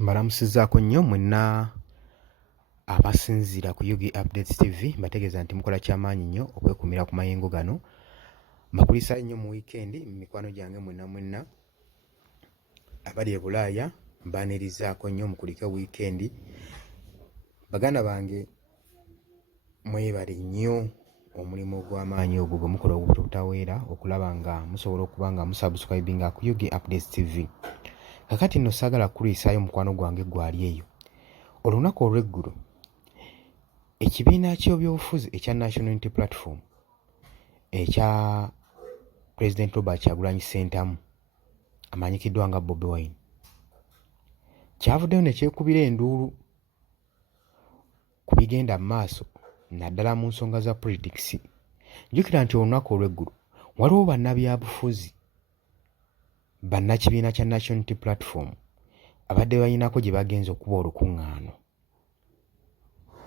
Mbalamusizzaako nnyo mwenna abasinziira ku UG Updates TV. Mbategeeza nti mukola kyamaanyi nnyo okwekuumira ku mayengo gano. Mbakulisa nnyo mu wiikendi, mikwano gyange mwenna abali e Bulaaya mbaanirizaako nnyo mukulike wiikendi. Baganda bange mwebale nnyo omulimu ogw'amaanyi ogwo gwe mukola obutaweera okulaba nga musobola okuba nga musubscribinga ku UG Updates TV. Kakati nno saagala kuliisaayo mukwano gwange gwali eyo. Olunaku olw'eggulu ekibiina ky'ebyobufuzi ekya National Unity Platform ekya President Robert Kyagulanyi Ssentamu amanyikiddwa nga Bobi Wine kyavuddeyo ne kyekubira enduulu ku bigenda mu maaso naddala mu nsonga za politics. Jjukira nti olunaku olw'eggulu waliwo bannabyabufuzi bannakibiina kya National Unity Platform abadde balinako gye bagenza okuba olukungano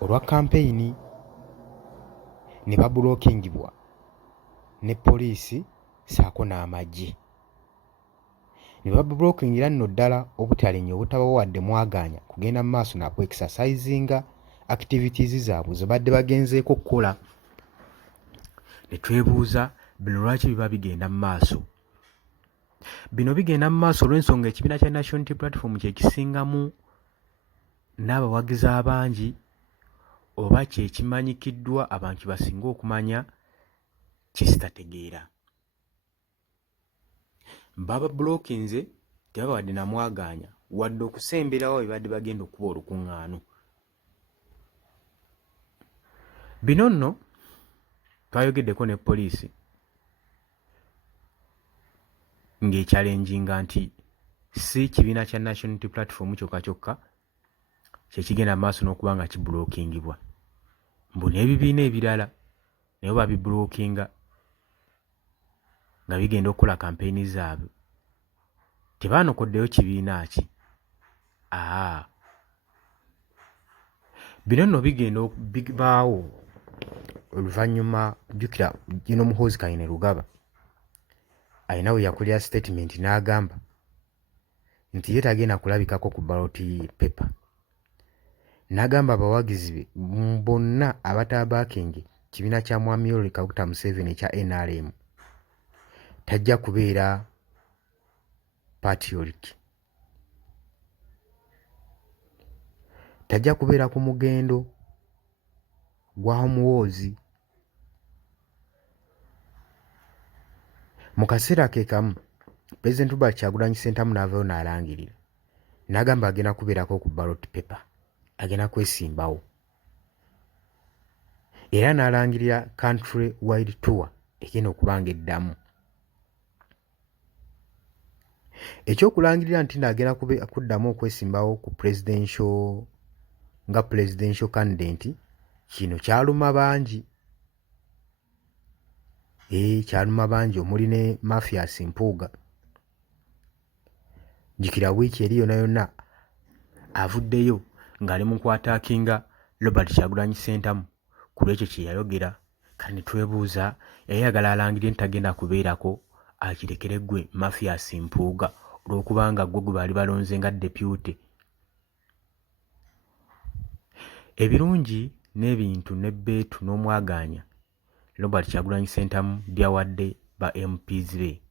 olwa kampeyini ne babulookingibwa ne poliisi ssaako n'amagye. Ne babulookingira nno ddala obutalinnya obutabawo wadde mwagaanya kugenda mu maaso nako exercisinga activities zaabwe ze badde bagenzeeko okukola. Ne twebuuza bino lwaki biba bigenda mu maaso. Bino bigenda mu maaso olw'ensonga ekibiina kya National Unity Platform kye kisingamu n'abawagizi abangi oba kye kimanyikiddwa abantu basinga okumanya kye sitategeera. Baba bulookinze tebaba wadde namwagaanya wadde okusemberawo bye badde bagenda okuba olukung'aano. Bino nno twayogeddeko ne poliisi ng'ekyalenjinga nti si kibiina kya National Unity Platform kyokka kye kigenda mu maaso n'okuba nga kibulookingibwa. Mbu n'ebibiina ebirala naye babibulookinga nga bigenda okukola kampeyini zaabwe. Tebaanokoddeyo kibiina ki? Bino nno bigenda bibaawo oluvannyuma. Jjukira Gino Muhoozi Kainerugaba alina we yakulira statement n'agamba nti ye tagenda kulabikako ku ballot paper. N'agamba abawagizi be bonna abataabakinge kibiina kya Mwami Yoweri Kaguta Museveni ekya NRM tajja kubeera patriotic, tajja kubeera ku mugendo gwa muwoozi. Mu kaseera ke kamu President Robert Kyagulanyi Ssentamu n'avaayo n'alangirira n'agamba agenda kubeerako ku ballot paper, agenda kwesimbawo era n'alangirira country wide tour egenda okuba ng'eddamu. Ekyokulangirira nti n'agenda kuddamu okwesimbawo ku presidential candidate, kino kyaluma bangi. Kyaluma bangi omuli ne Mathias Mpuuga. Jjukira wiiki eri yonna avuddeyo ng'ali mu kwataakinga Robert Kyagulanyi Ssentamu ku lw'ekyo kye yayogera. Kati ne twebuuza yayagala alangirire nti tagenda kubeerako, akirekere ggwe Mathias Mpuuga olw'okubanga gwe baali balonze nga deputy. Ebirungi n'ebintu n'ebbeetu n'omwagaanya Robert Kyagulanyi Ssentamu byawadde ba MPs be,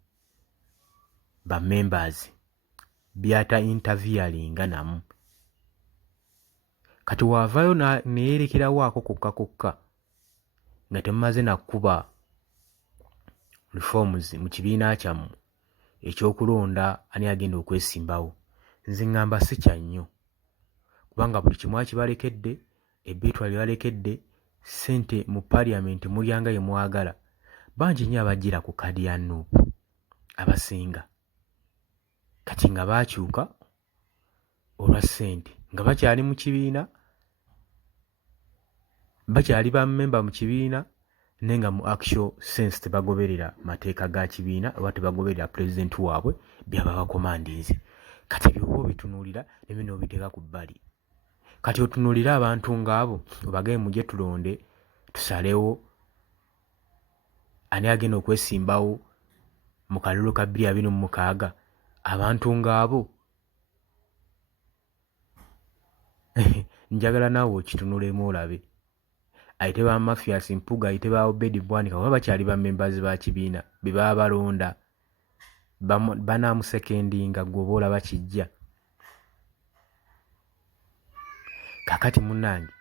ba members byata interviewinga namu. Kati waavaayo neyerekerawo ako kokka nga temumaze nakuba reforms mu kibiina kyammwe ekyokulonda ani agenda okwesimbawo. Nze ngamba si kya nnyo kubanga buli kimu akibalekedde, ebbeetu alibalekedde, ssente mu parliament mulyanga ye mwagala. Bangi nnyo abajjira ku kkaadi ya Nuupu abasinga kati nga baakyuka olwa ssente, nga bakyali mu kibiina, bakyali ba mmemba mu kibiina naye nga mu actual sense tebagoberera mateeka ga kibiina oba tebagoberera president waabwe byaba bakomandinze. Kati byoba bitunuulira ne bino obiteeka ku bbali. Kati otunuulira abantu ng'abo obagaye mujje tulonde tusalewo ani agenda okwesimbawo mu kalulu ka 2026. Abantu ng'abo njagala naawe okitunulemu olabe. Ayitibwa Mafias Mpuga, ayitibwa Obedi Bwanika, oba bakyali ba members ba kibiina be baba balonda banaamusekendinga gwe oba olaba kijja. Kakati munnange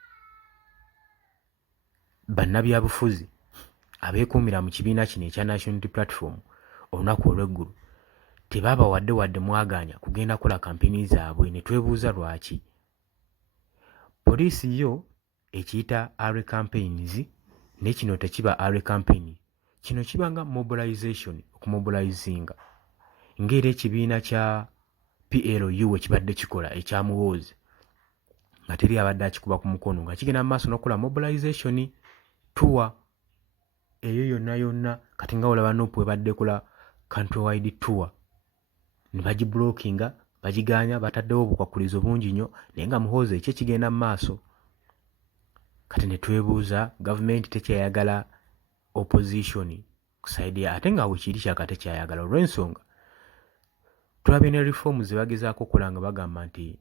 bannabyabufuzi abeekuumira mu kibiina kino ekya National Unity Platform olunaku olw'eggulu tebaaba wadde mwaganya kugenda kukola kampeni zaabwe, ne twebuuza lwaki. Poliisi yo ekiyita early campaigns, ne kino tekiba early campaign, kino kiba nga mobilization, okumobilizinga ng'era ekibiina kya PLU we kibadde kikola ekya Muhoozi nga teri abadde akikuba ku mukono nga kigenda mu maaso n'okukola mobilization tour eyo yonna. Kati nga olaba Nuupu ebadde kola countrywide tour ne bagiblockinga, bagiganya, bataddewo obukwakulizo bungi nnyo, naye nga Muhoozi ekyo kigenda mu maaso. Kati ne twebuuza gavumenti tekyayagala opposition ku side ya, ate nga weekiri kyaka tekyayagala olw'ensonga tulabye ne reforms bagezaako okukola nga bagamba nti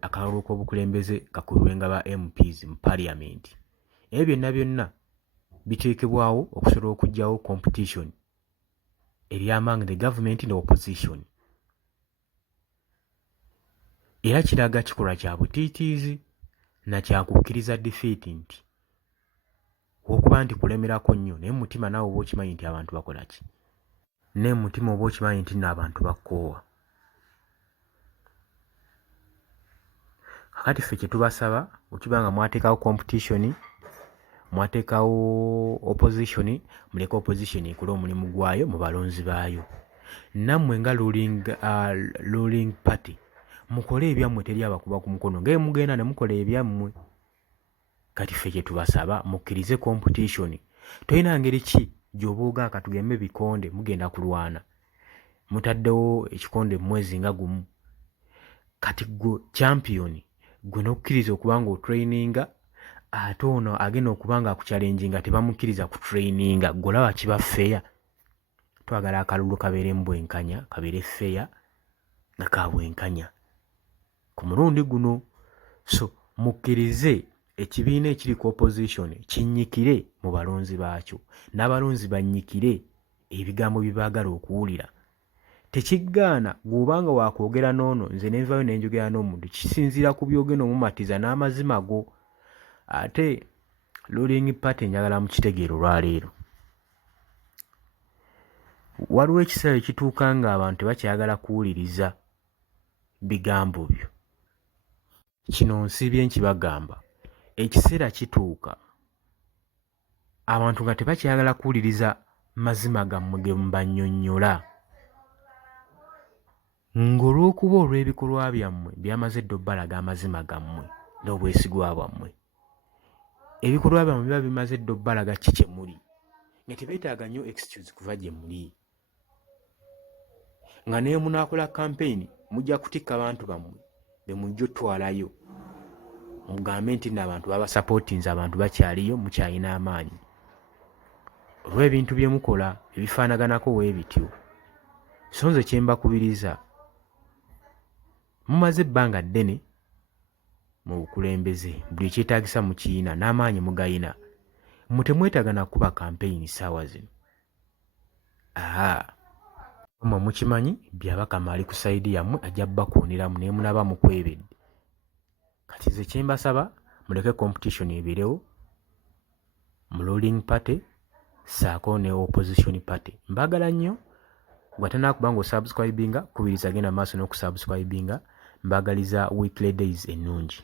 akalulu k'obukulembeze kakulwenga ba MPs mu parliament. Ebyo byonna biteekebwawo okusobola okuggyawo competition eri among the government ne opposition. Era kiraga kikolwa kya butiitiizi na kyakukkiriza defeat nti okuba nti kulemerako nnyo naye mutima naawe oba okimanyi nti abantu bakola ki, ne mutima oba okimanyi nti nno abantu bakkoowa. Kakati ffe kye tubasaba okiba nga mwateekawo competition, mwateekawo opposition, muleke opposition ekole omulimu gwayo mu balonzi baayo. Nammwe nga ruling party mukole ebyammwe, teri abakuba ku mukono ngaye mugenda ne mukola ebyammwe. Kati ffe kye tubasaba mukkirize competition. Tolina ngeri ki gy'oba ogaaka tugembe bikonde mugenda kulwana, mutaddewo ekikonde mwezi nga gumu, kati gwe champion gwe n'okkiriza okuba nga otraininga, ate ono agenda okuba nga akuchallenging tebamukkiriza ku traininga, gwe olaba kiba fair? Twagala akalulu kabeere mu bwenkanya, kabeere fair nga ka bwenkanya ku mulundi guno. So mukkirize ekibiina ekiri ku opposition kinnyikire mu balonzi baakyo, n'abalonzi bannyikire ebigambo bye baagala okuwulira. Tekigaana bw'obanga waakwogera n'ono nze ne nvayo ne njogera n'omuntu, kisinziira ku byogenda omumatiza n'amazima go. Ate ruling party njagala mu kitegeero olwaleero waliwo ekiseera ekituuka nga abantu tebakyagala kuwuliriza bigambo byo. Kino nsibye nkibagamba, ekiseera kituuka abantu nga tebakyagala kuwuliriza mazima gammwe ge mubannyonnyola, ng'olw'okuba olw'ebikolwa byammwe byamaze dda obbalaga amazima gammwe n'obwesigwa bwammwe. Ebikolwa byammwe biba bimaze dda obbalaga ki kye muli, nga tebeetaaga nnyo excuse kuva gye muli. Nga naye munaakola campaign mujja kutikka abantu bammwe be mujja otwalayo mugambe nti n'abantu babasapootinze, abantu bakyaliyo, mukyalina amaanyi. Olw'ebintu bye mukola ebifaanaganako bwe bityo, so nze kye mbakubiriza, mumaze ebbanga ddene mu bukulembeze, buli kyetaagisa mu kiina n'amaanyi mugayina, mutemwetaaga na kuba campaign ssaawa zino. Mmwe mukimanyi byabakama ali ku sayidi yammwe ajja bakuuniramu naye munaba mukwebedde. Kati nze kye mbasaba muleke competition ebeerewo mu ruling party ssaako ne opposition party. Mbagala nnyo. Gwatanaakuba ng'osubscribinga kubiriza genda maaso n'okusubscribinga. Mbagaliza weekly days ennungi.